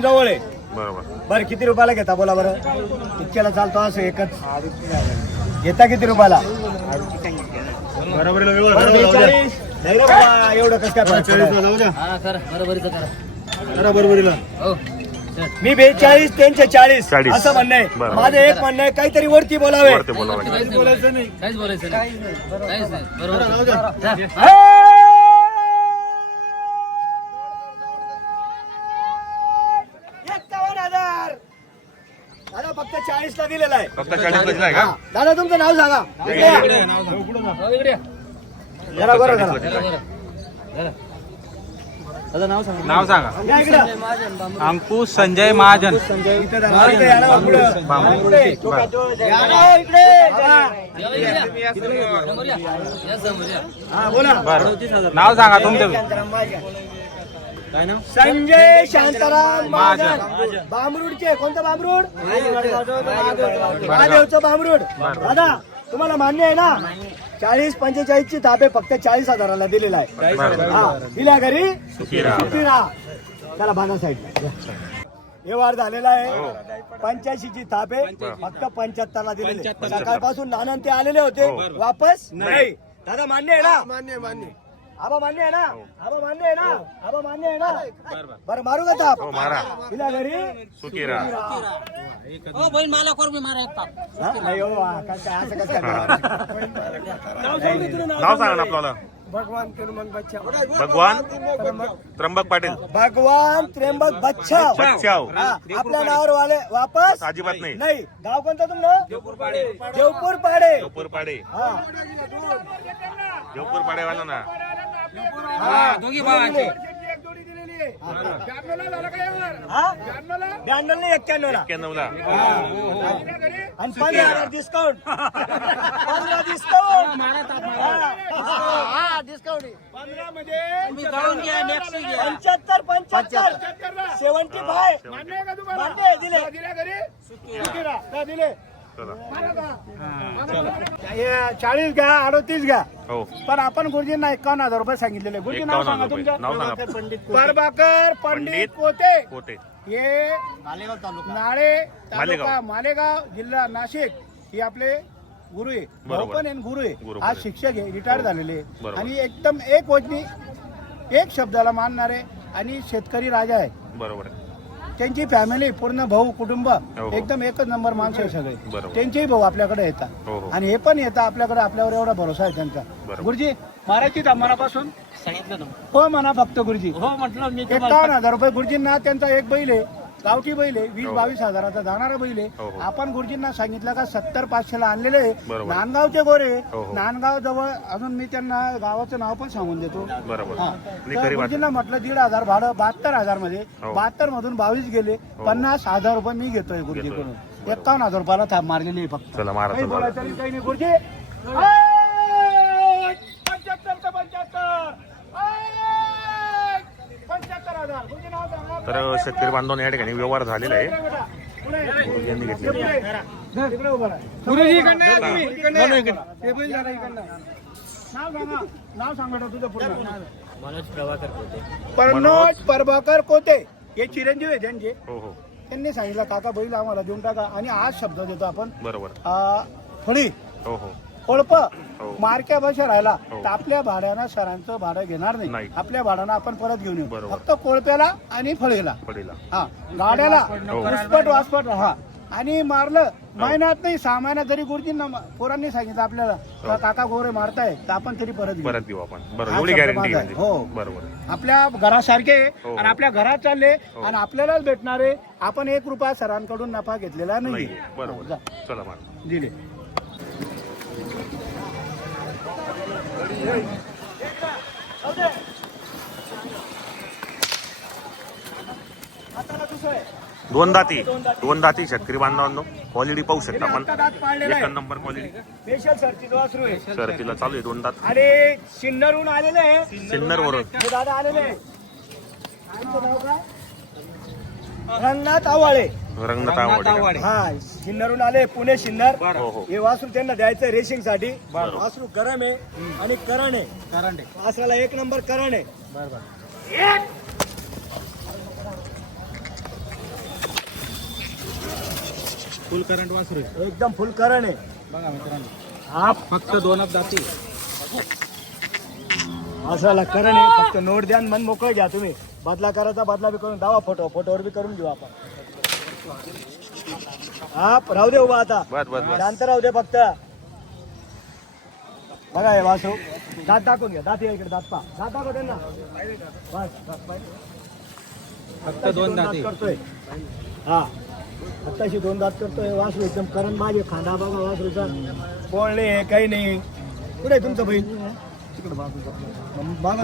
जवळ आहे. बरोबर. बरं किती रुपयाला घेता बोला बरं? इतक्याला चालतो असं एकच. घेता किती रुपयाला? बरं, बेचाळीस. नाही रे बाबा, एवढं कसं काय फरक पडलं? हा करा बरोबरीचं करा. हो मी बेचाळीस त्यांचे चाळीस. असं म्हणणं आहे. बरं. माझं एक म्हणणं आहे काहीतरी वरती बोलावे. वरती बोलावं लागेल. काहीच बोलायचं नाही. काहीच बोलायचं नाही. काहीच नाही. बरोबर. जा. फक्त का. दादा तुमचं नाव सांगा इकडे या. जरा बरं करा. नाव सांगा या इकडं. अंकुश संजय महाजन इथं जरा. इकडे या ना, पुढं. इकडे. या ना, इकडे. हा. हा, बोला बरं नाव सांगा तुमचं संजय शांताराम महाजन. बामरुडचे कोणतं बामरुड? महादेवचं. बामरुड. दादा तुम्हाला मान्य आहे ना? चाळीस पंचेचाळीस ची ताबे फक्त चाळीस हजाराला दिलेला आहे. हा दिल्या घरी. चला भागा साईड व्यवहार झालेला आहे. पंच्याऐंशी ची ताबे फक्त पंच्याहत्तर ला दिलेले सकाळपासून नानंद ते आलेले होते. हो. वापस? नाही. दादा मान्य आहे ना? मान्य मान्य आबा मान्य आहे ना? आबा मान्य आहे ना? आबा मान्य आहे ना? बरं मारू का ताप? हो मारा. तिला घरी? सुखी राहा हो बहीण मला कोण मी मारा एकटा. हा? नाही हो हा, काय- काय असं कसं? काय नाव सांगा ना आपल्याला. भगवान तिरुमन बच्चा भगवान त्र्यंबक. पाटील. भगवान त्र्यंबक बच्चा बच्चाव. हा, आपल्या नावावर वाले वापस? अजिबात नाही. नाही. गाव कोणतं तुमचं? देवपूर पाडे देवपूर पाडे हा. देवपूर पाडेवाला ना. दोघी भावाचे हा? ब्याण्णव नाही एक्क्याण्णव ला एक्क्याण्णव ला आणि पंधरा हजार डिस्काउंट पंधरा डिस्काउंट हा डिस्काउंटमध्ये पंच्याहत्तर पंच्याहत्तर सेव्हन्टी फाय. मान्य दिले. दिले. चला. चाळीस घ्या अडतीस घ्या. हो. पण आपण गुरुजींना एकावन्न हजार रुपये सांगितलेले. गुरुजी नाव सांगा हजार रुपये. नाव सांगा. तुमचं परबाकर पंडित पंडित पोते कोटे. हे नाळे तालुका. मालेगाव. मालेगाव जिल्हा नाशिक हे आपले गुरु आहे. भाऊ बरोबर. पण आहे. गुरु आहे आज आहे. शिक्षक आहे रिटायर झालेले बरोबर. आणि एकदम एक वचनी एक शब्दाला मानणारे आणि शेतकरी राजा आहे. बरोबर आहे. त्यांची फॅमिली पूर्ण भाऊ कुटुंब हो. एकदम एकच नंबर माणसं आहे सगळे बरोबर. त्यांचेही भाऊ आपल्याकडे येतात हो, हो. आणि हे पण येतात आपल्याकडे आपल्यावर एवढा भरोसा आहे त्यांचा बरोबर. गुरुजी मारायची का मनापासून सांगितलं ना हो म्हणा फक्त गुरुजी हो म्हटलं मी एकावन्न हजार रुपये गुरुजींना त्यांचा एक बैल आहे गावठी बैल आहे वीस हो. बावीस हजाराचा जाणारा बैल हो, आहे. हो. आपण गुरुजींना सांगितलं का सत्तर पाचशेला आणलेले आहे. नांदगावचे गोरे हो, हो. नांदगाव जवळ अजून मी त्यांना गावाचं नाव पण सांगून देतो. बरोबर. हा. तर गुरुजींना म्हटलं दीड हजार भाडं बहात्तर हजारमध्ये. हो. बहात्तर मधून बावीस गेले. पन्नास हजार रुपये मी घेतोय गुरुजीकडून. एकावन्न हजार रुपयाला मारलेली आहे फक्त. काही बोलायचं काही नाही गुरुजी पंच्याहत्तर पंच्याहत्तर पंच्याहत्तर हजार गुरुजी नाव सांगा. तर शेतकरी बांधवांना या ठिकाणी व्यवहार झालेला आहे. मनोज प्रभाकर कोते. हे चिरंजीव आहे त्यांचे हो हो. त्यांनी सांगितलं काका बैल आम्हाला देऊन टाका. आणि आज शब्द देतो आपण. बरोबर. आ, फळी. हो हो. कोळप हो. मारक्या बशा राहिला हो. तर आपल्या भाड्यानं सरांचं भाडं घेणार नाही नाही. आपल्या भाड्यानं आपण परत घेऊन येऊ बरोबर. फक्त कोळप्याला आणि फळीला पडीला हा गाड्याला हो. पुष्पट वासपट राहा आणि मारलं महिन्यात नाही सहा महिन्यात जरी गुरुजींना पोरांनी सांगितलं आपल्याला का काका गोरे मारताय तर आपण तरी परत घेऊ परत देऊ आपण बरोबर हा एवढी शब्द गॅरंटी माझा आहे. म्हणजे हो. बरोबर आहे. आपल्या घरासारखे हो. आणि आपल्या घरात चालले हो. आणि आपल्यालाच भेटणारे आपण एक रुपया सरांकडून नफा घेतलेला नाही बरोबर चला मारा दिले दोन दाती दोन दाती शेतकरी बांधवांनो. क्वालिटी पाहू शकता आपण. एक नंबर क्वालिटी सर तिला चालू आहे दोन दात. आणि सिन्नरहून आलेले सिन्नर वरून. दादा आलेले रंगनाथ आवाळे रंगनाथ आवडे हा सिन्नरहून आले पुणे सिन्नर हो हो. हे वासरू त्यांना द्यायचं रेसिंगसाठी वासरू गरम आहे आणि करण आहे. करण आहे. वासराला एक नंबर करण आहे. फुल करंट वासरू आहे. एकदम फुल करण आहे. बघा मित्रांनो. हा फक्त दोनच जाती. असाला करण आहे. फक्त नोट द्या आणि मन मोकळं घ्या तुम्ही. बदला करायचा बदला बी करून दावा फोटो फोटोवर बी करून घेऊ आपण. हा राहू दे उभा आता. बस बस बस. शांत राहू दे फक्त. बघा हे वासू. दात दाखवून घ्या. दात या इकडे दात पा दात दाखव त्यांना. बस. फक्त दोन दात करतोय. हा. आत्ताशी दोन दात करतोय. वासरू एकदम करण माझे खांदा बघा वासरूचा. कोण नाही काही नाही. कुठे आहे तुमचं बहीण? तिकडे बाबा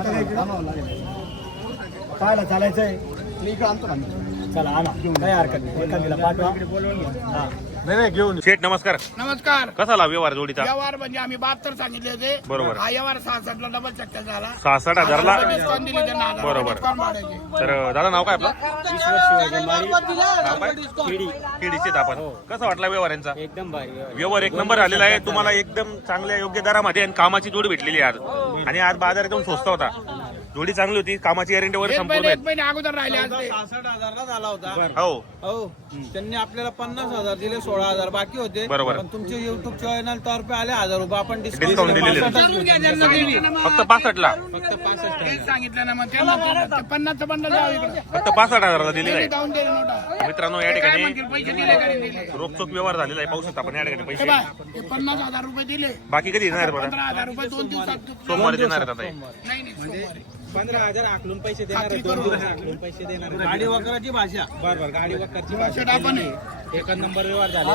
काय चालायचंय. मी इकडे आणतो ना. चला आणा. काही हरकत नाही. एखादीला पाठवा. हा. नाही नाही घेऊन शेठ नमस्कार. नमस्कार. कसा आला व्यवहार जोडीचा? व्यवहार म्हणजे आम्ही बहात्तर सांगितले होते. बरोबर. हा व्यवहार सहासष्टला डबल चक्कर झाला. सहासष्ट हजारला? डिस्काउंट दिली त्यांना हजार बरोबर. डिस्काउंट वाढायचे तर दादा नाव काय आपलं? केडीचे आपण कसा वाटला व्यवहार यांचा? एकदम भारी व्यवहार. एक नंबर आलेला आहे. तुम्हाला एकदम चांगल्या योग्य दरामध्ये आणि कामाची जोडी भेटलेली आहे आज. आणि आज बाजार एकदम स्वस्त होता. जोडी चांगली होती कामाची गॅरंटी वगैरे एक संपूर्ण महिने एक महिने अगोदर राहिले आज ते. सहासष्ट हजारला झाला होता. हो. हो. त्यांनी आपल्याला पन्नास हजार दिले सोळा हजार बाकी होते. बरोबर. पण तुमचे युट्यूब चॅनल तर्फे आले हजार रुपये आपण Discount डिस्काउंट दिलेले. विचारून घ्या ज्यांना दिली. फक्त पासष्ट ला फक्त पासष्ट तेच सांगितलं ना मग. त्यांना ते- ते पन्नासचं बंडल द्यावं इकडे. फक्त पासष्ट हजाराला दिलेला त्यांनी आहे जाऊन दिले नोटा. मित्रांनो या काय ठिकाणी पैसे दिले का नाही दिले? रोखचोक व्यवहार झालेला आहे. पाहू शकता आपण या ठिकाणी हे पैसे पन्नास हजार रुपये दिले. बाकी कधी येणार आहे बघा पंधरा हजार रुपये दोन दिवसात सोमवारी देणार आहेत आता हे. नाही नाही सोमवारी. पंधरा हजार आकलून पैसे देणार दोन. दिवस आकलून पैसे देणार. गाडी वगैरेची भाषा बरोबर गाडी वगैरेची भाषा. एकच नंबर व्यवहार झाला